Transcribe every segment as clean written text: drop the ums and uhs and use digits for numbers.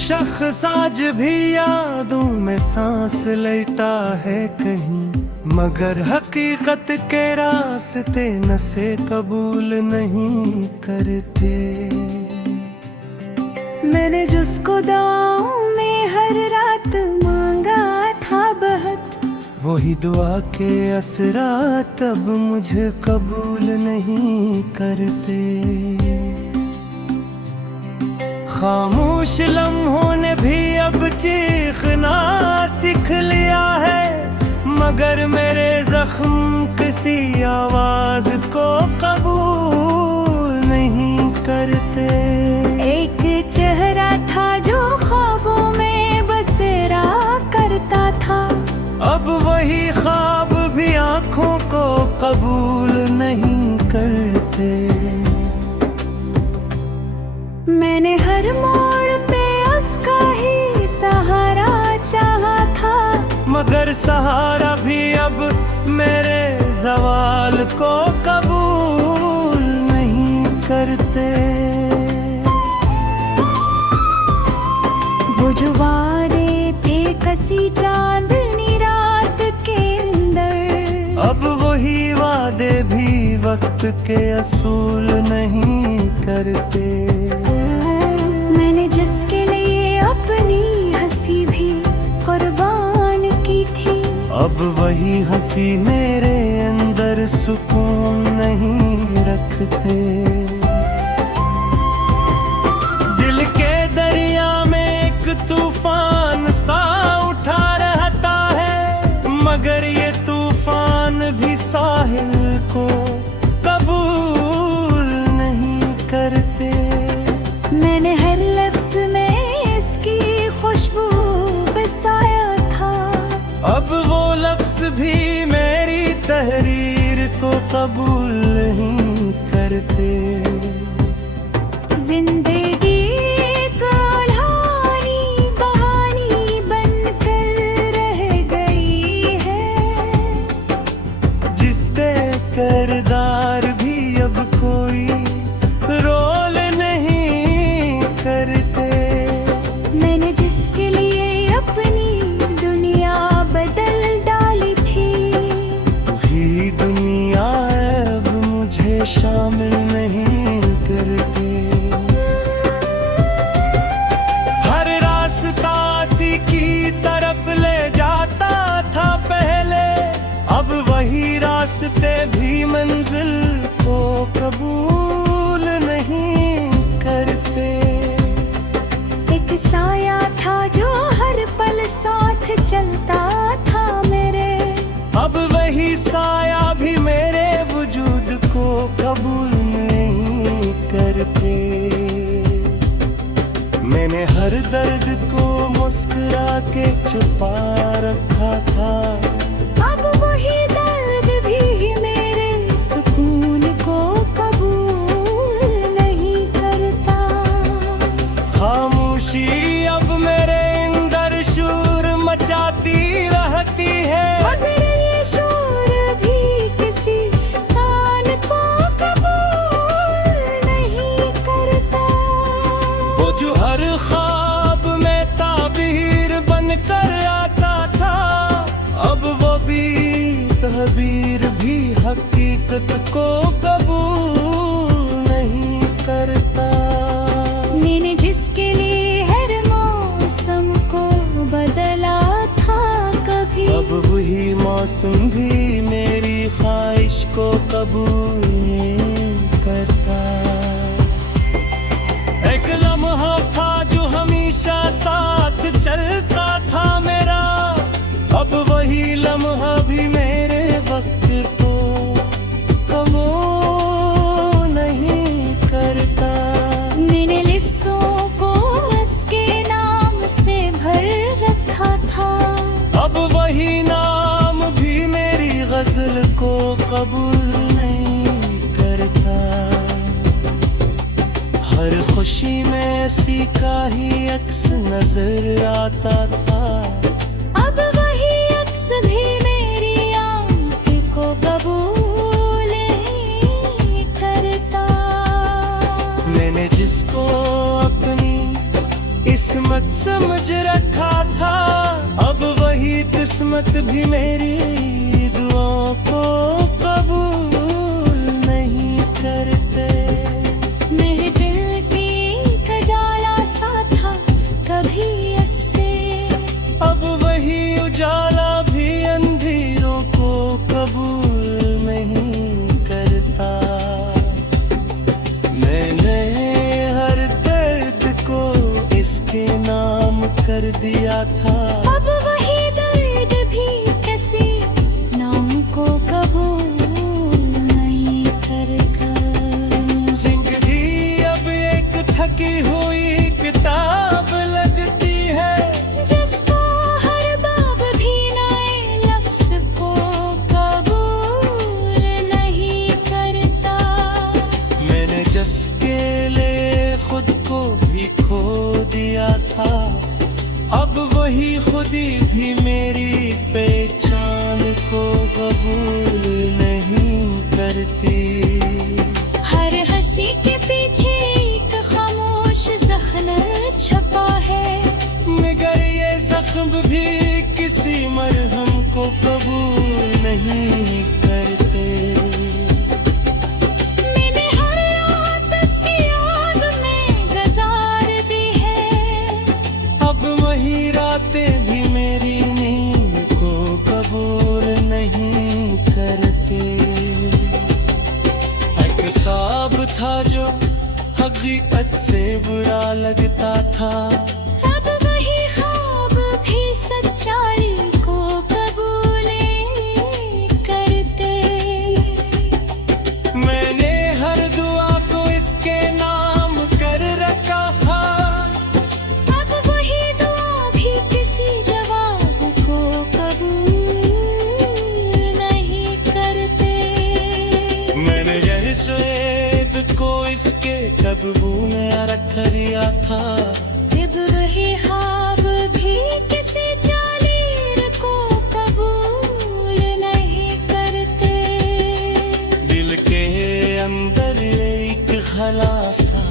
शख्स आज भी यादों में सांस लेता है कहीं, मगर हकीकत के रास्ते नसे कबूल नहीं करते। मैंने जिसको दुआओं में हर रात मांगा था बहुत, वही दुआ के असरात अब मुझे कबूल नहीं करते। खामोश लम्हों ने भी अब चीखना सीख लिया है, मगर मेरे जख्म किसी आवाज को कबूल नहीं करते। एक चेहरा था जो ख्वाबों में बसेरा करता था, अब वही ख्वाब भी आंखों को कबूल नहीं करते। मैंने हर मोड़ पे उसका ही सहारा चाहा था, मगर सहारा भी अब मेरे ज़वाल को कबूल नहीं करते। वो जो वादे थे कसी चांदनी रात के अंदर, अब वही वादे भी वक्त के असूल नहीं करते। मैंने जिसके लिए अपनी हंसी भी कुर्बान की थी, अब वही हंसी मेरे अंदर सुकून नहीं रखते। दिल के दरिया में एक तूफान सा उठा रहता है, मगर ये तूफान भी साहिल को कबूल नहीं करते। मैंने हर लफ्ज में इसकी खुशबू बसाया था, अब वो लफ्ज भी मेरी तहरीर को कबूल नहीं करते। जिंदगी कल्हानी बहानी बनकर रह गई है, जिसके किरदार भी अब कोई रोल नहीं करते। मैंने जिसके लिए अपनी दुनिया बदल डाली थी, वही दुनिया अब मुझे शामिल नहीं करते। हर रास्ता सी की तरफ ले जाता था पहले, अब वही रास्ते भी मंजिल को कबूल नहीं करते। एक साया था जो हर पल साथ चलता था मेरे, अब वही साया भी मेरे वजूद को कबूल नहीं करते। मैंने हर दर्द को मुस्कुरा के छुपा रखा था, अब वही दर्द भी मेरे सुकून को कबूल नहीं करता। खामोशी अब मेरे अंदर शोर मचाती रहती है, मगर ये शोर भी किसी कान को कबूल नहीं करता। वो जो हर ख्वाब में ताबीर बनकर आता था, अब वो भी तहबीर भी हकीकत को कबूल नहीं करता। मैंने जिसके लिए हर मौसम को बदला था कभी, अब वही मौसम भी मेरी ख्वाहिश को कबूल नहीं करता। एक लम्हा था जो हमेशा साथ चलता था मेरा, अब वही लम्हा भी मेरे वक्त को कबूल नहीं करता। मैंने लिफ्ज़ों को उसके नाम से भर रखा था, अब वही नाम भी मेरी गजल को कबूल नहीं करता। हर खुशी में ऐसी का ही अक्स नजर आता था, अब वही अक्स भी मेरी आँख को कबूल नहीं करता। मैंने जिसको अपनी किस्मत समझ रखा था, अब वही किस्मत भी मेरी दुआओं को कबूल नहीं करते। मेरे दिल की एक उजाला सा था कभी ऐसे, अब वही उजाला भी अंधेरों को कबूल नहीं करता। मैंने हर दर्द को इसके नाम कर दिया था, अब वही दर्द भी किसी नाम को कबूल नहीं करता। जिंदगी अब एक थकी हुई किताब लगती है, जिसको हर बाब भी नए लफ्ज को कबूल नहीं करता। मैंने जिसके लिए खुद को भी खो दिया था, अब वही खुदी भी मेरी पहचान को कबूल नहीं करती। हर हंसी के पीछे एक खामोश जख्म छपा है, मगर ये जख्म भी किसी मरहम को कबूल नहीं करते। मैंने हर रात उसकी याद में गुजार दी है, अब वही रातें भी मेरी नींद को कबूल नहीं करते। एक ख्वाब था जो हकीकत से बुरा लगता था, अब वही ख्वाब भी सच्चाई को कबूल करते। मैंने हर दुआ को इसके नाम कर रखा था, अब वही दुआ भी किसी जवाब को कबूल नहीं करते। मैंने यह शहीद को इसके कब्बू में रख दिया था, अब वही ख्वाब भी किसी जालिम को कबूल नहीं करते। दिल के अंदर एक खलासा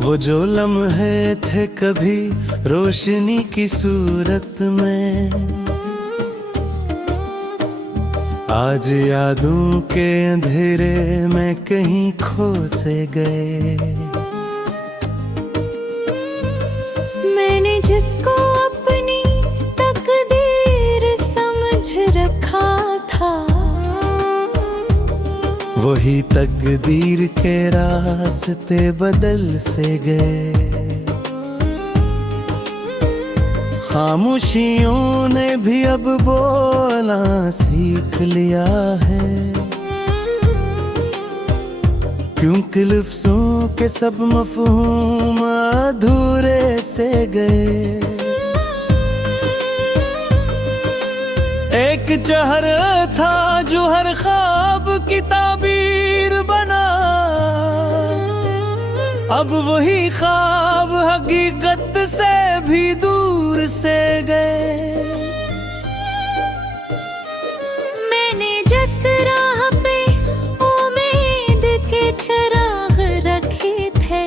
वो जो लम्हे थे कभी रोशनी की सूरत में, आज यादों के अंधेरे में कहीं खो से गए। मैंने जिसको अपनी तकदीर समझ रखा था, वही तकदीर के रास्ते बदल से गए। खामोशियों ने भी अब बोलना सीख लिया है, क्योंकि लफ्ज़ों के सब मफ़हूम अधूरे से गए। एक जहर था जो हर ख्वाब की ताबीर बना, अब वही ख्वाब हकीकत से भी दूर से गए। मैंने जिस राह पे उम्मीद के चिराग रखे थे,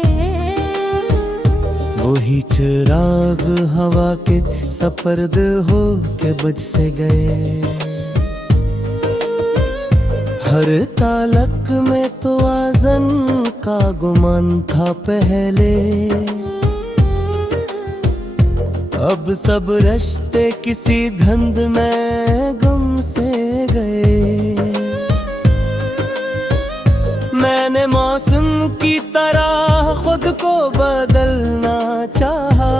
वही चिराग हवा के सपर्द हो के बुझ से गए। हर तालक में तो आज़न का गुमान था पहले, अब सब रिश्ते किसी धुंध में गुम से गए। मैंने मौसम की तरह खुद को बदलना चाहा,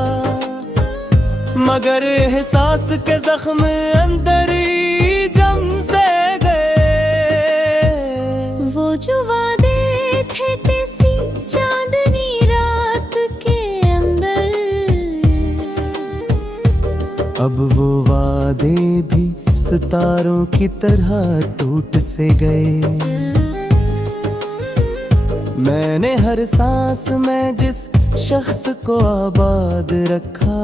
मगर एहसास के जख्म अंदर ही जम से गए। वो जो वादे थे किसी चांदनी रात के अंदर, अब वो वादे भी सितारों की तरह टूट से गए। मैंने हर सांस में जिस शख्स को आबाद रखा,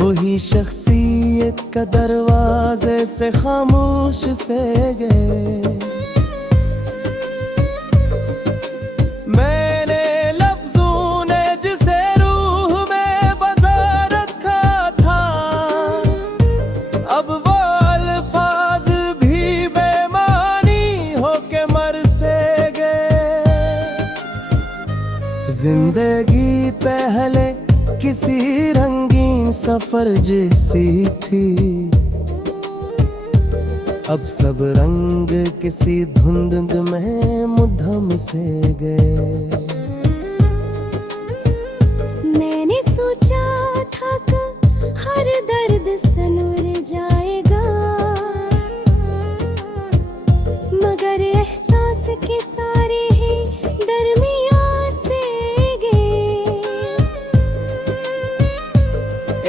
वही शख्सियत का दरवाजे से खामोश से गए। मैंने लफ्जों ने जिसे रूह में बसा रखा था, अब वो अल्फाज भी बेमानी होके मर से गए। जिंदगी पहले किसी रंगीन सफर जैसी थी, अब सब रंग किसी धुंध में मुद्दम से गए। मैंने सोचा था कि हर दर्द सनूर जाएगा, मगर एहसास के सारे ही दरमियाँ से गए।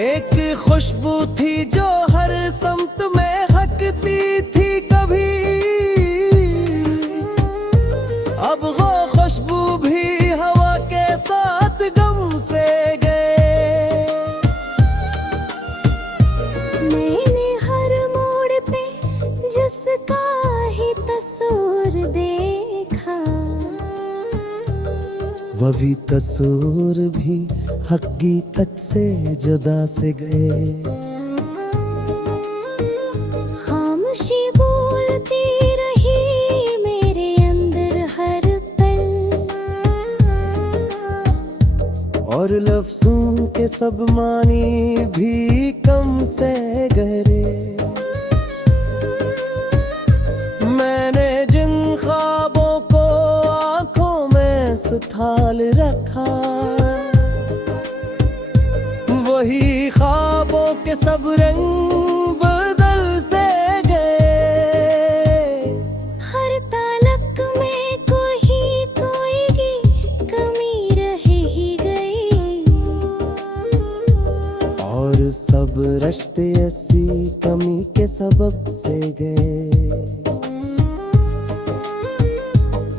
एक खुशबू थी जो हर समत में हकती थी कभी, अब वो खुशबू भी हवा के साथ गम से गए। मैंने हर मोड़ पे जिसका ही तस्वीर देखा, वही तस्वीर भी हकीकत से जुदा से गए। खामोशी बोलती रही मेरे अंदर हर पल, और लफ्जों के सब मानी भी कम से गहरे। मैंने जिन ख्वाबों को आंखों में सुथाल रखा, वही ख्वाबों के सब रंग बदल से गए। हर तालक में कोई की कमी रह ही गई, और सब रिश्ते ऐसी कमी के सबब से गए।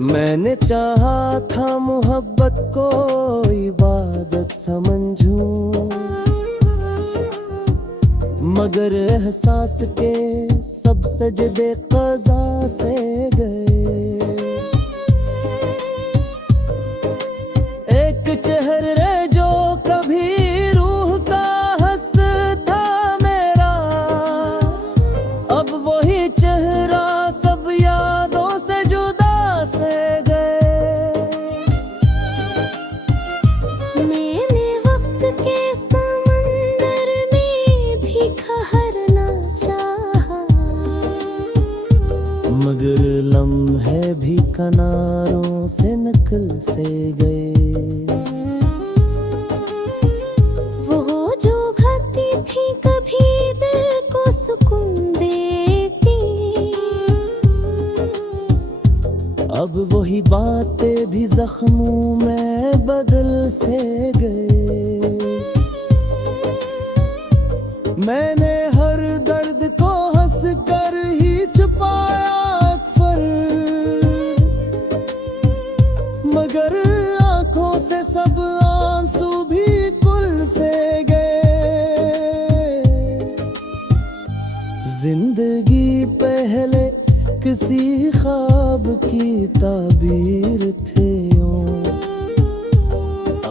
मैंने चाहा था मोहब्बत को इबादत समझूं, मगर एहसास के सब सजदे क़ज़ा से गए। एक चेहरे जो कभी रूह का हंस था मेरा, अब वही चेहरा सब यादों से जुदा से गए। मैंने वक्त के समंदर में भी ठहरना चाहा, मगर लम्हे भी किनारों से निकल से गए। वो जो घाती थी कभी दिल को सुकून देती, अब वही बातें भी जख्मों में बदल से गए। मैंने हर दर्द को हंस कर ही छुपाया अक्सर, मगर आंखों से सब आंसू भी कुल से गए। जिंदगी पहले किसी ख्वाब की ताबीर थे यूं,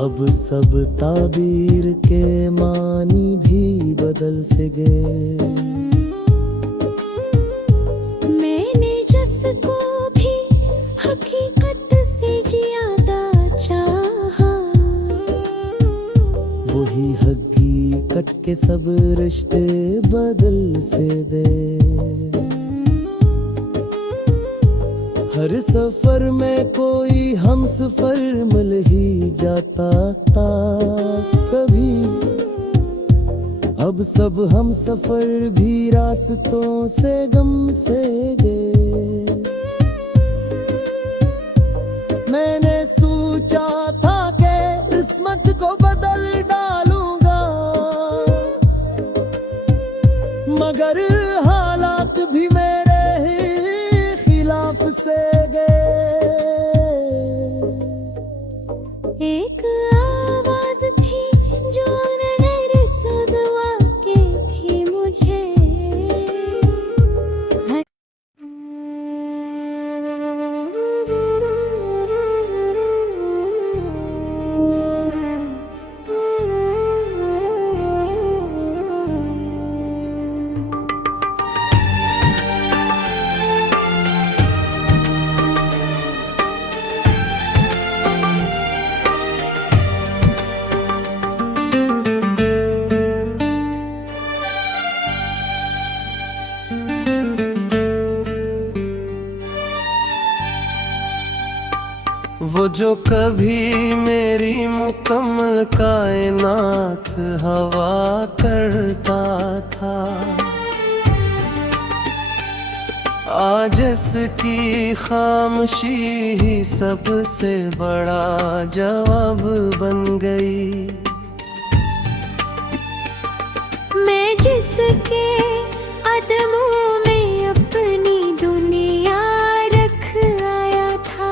अब सब ताबीर के मानी भी बदल से गए। मैंने जिसको भी हकीकत से ज्यादा चाहा, वही हकीकत के सब रिश्ते बदल से दे। हर सफर में कोई हम सफर मिल ही जाता था कभी। अब सब हम सफर भी रास्तों से गम से गए। मैंने सोचा था कि किस्मत को बदल डालूंगा, मगर हालात भी मेरे ही खिलाफ से गए। एक आवाज थी जो नजर सदवा के थी मुझे। वो जो कभी मेरी मुकम्मल कायनात हवा करता था, आज इसकी खामोशी ही सबसे बड़ा जवाब बन गई। मैं जिसके कदमों में अपनी दुनिया रख आया था,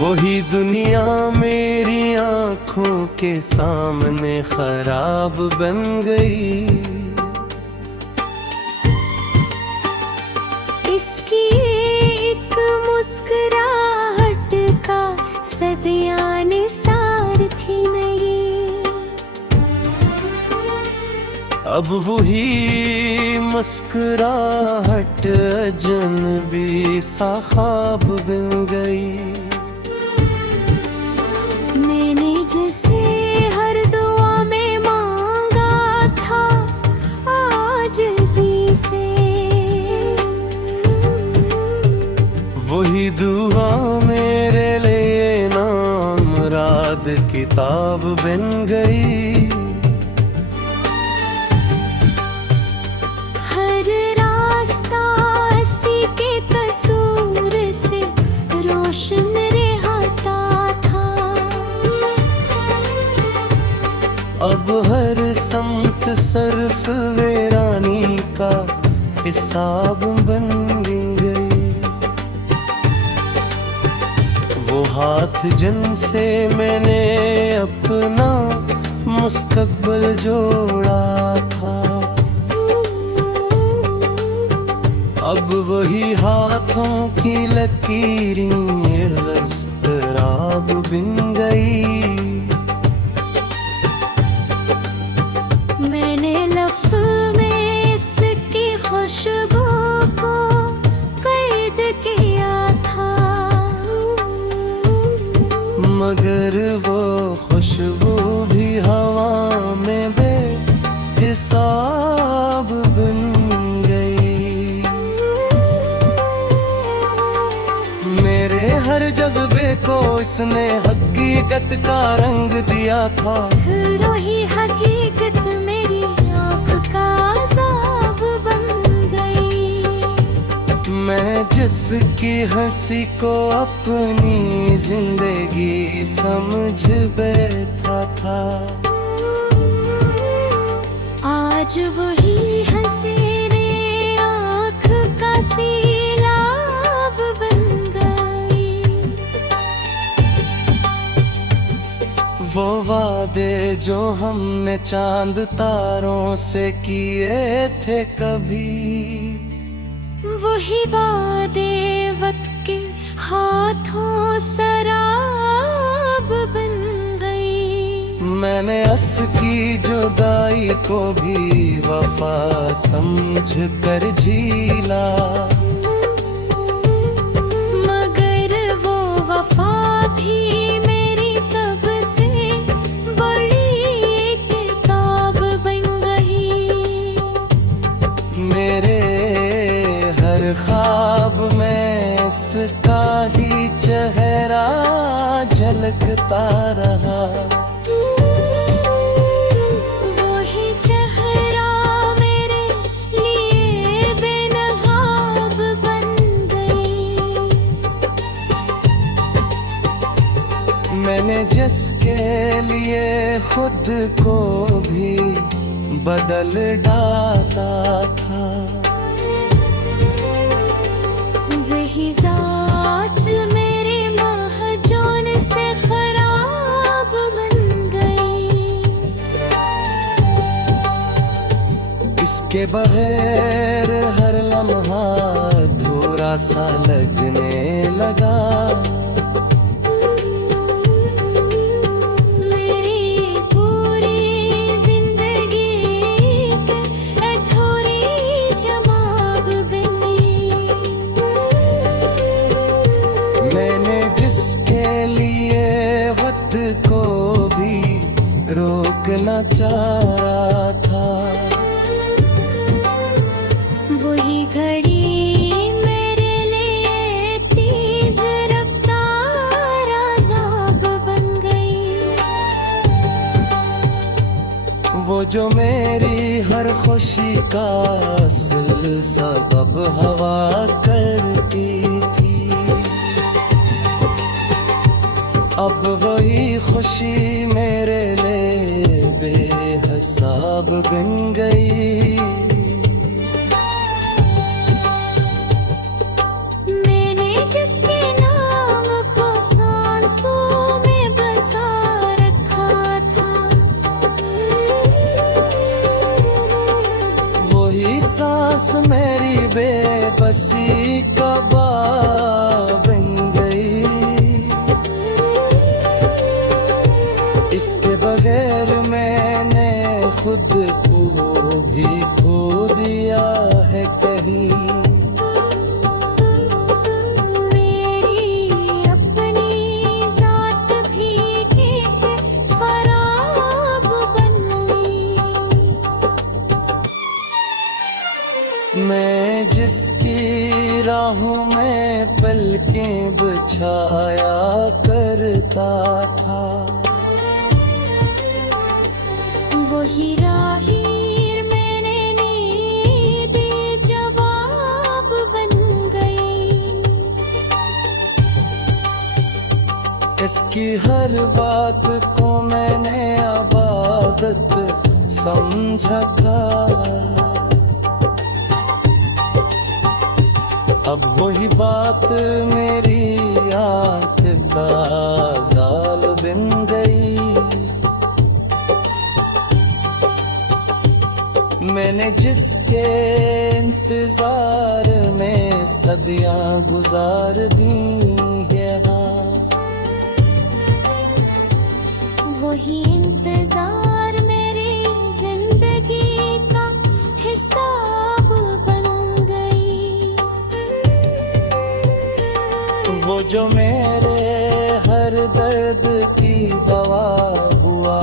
वही दुनिया मेरी आंखों के सामने खराब बन गई। इसकी एक मुस्कुराहट का सदियां निसार थी नहीं। अब वही मुस्कुराहट अजनबी सा ख्वाब बन गई। मैंने जिसे हर दुआ में मांगा था आजिज़ी से, वही दुआ मेरे लिए नामुराद किताब बन गई। हर रास्ता इसी के कसूर से रोशन रहता था। अब हर समत सर्फ वीरानी का हिसाब बन गई। वो हाथ जिनसे मैंने अपना मुस्तकबिल जोड़ा था, अब वही हाथों की लकीरें इज़्तिराब बन गई। मैंने लफ्ज़ में इसकी खुशबू को कैद किया था, मगर वो खुशबू भी हवा में बेहिसाब बन गई। मेरे हर जज्बे को इसने हकीकत का रंग दिया था। वही हकीकत मेरी आँख का अज़ाब बन गई। मैं जिसकी हंसी को अपनी जिंदगी समझ बैठा था, आज वही हसीने आँख का सीलाब बन गई। वो वादे जो हमने चांद तारों से किए थे कभी, वही वादे वक्त के हाथों सराब बन गई। मैंने अस की जुदाई को भी वफा समझ कर झीला, मगर वो वफा थी मेरी सबसे बड़ी किताब बन गई। मेरे हर ख्वाब उसका ही चेहरा झलकता रहा। वही चेहरा मेरे लिए बेनकाब बन गई। मैंने जिसके लिए खुद को भी बदल डाला था, वही जात मेरी महजून से खराब बन गई। इसके बगैर हर लम्हा थोड़ा सा लगने लगा। मेरी पूरी जिंदगी के अधूरी जवाब बनी। मैंने जिसके लिए वक्त को भी रोकना चाहा था, वही घड़ी मेरे लिए तेज रफ्तार अज़ाब बन गई। वो जो मेरी हर खुशी का असल सबब हवा करती थी, अब वही खुशी मेरे लिए बेहिसाब बन गई। मैंने जिसके नाम को सांसों में बसा रखा था, वही सांस मेरी बेबसी का बाब बन गई। इसके बगैर मैंने खुद को भी खो दिया है कहीं। मेरी अपनी जात भी एक खराब बन गई। मैं जिसकी राहों में पलकें बिछाया करता था, वही राहीर मैंने बेजवाब बन गई। इसकी हर बात को मैंने इबादत समझा था, अब वही बात मेरी आंख का जाल बन गई। मैंने जिसके इंतजार में सदियां गुजार दी यहाँ, वही इंतजार मेरी जिंदगी का हिसाब बन गई। वो जो मेरे हर दर्द की दवा हुआ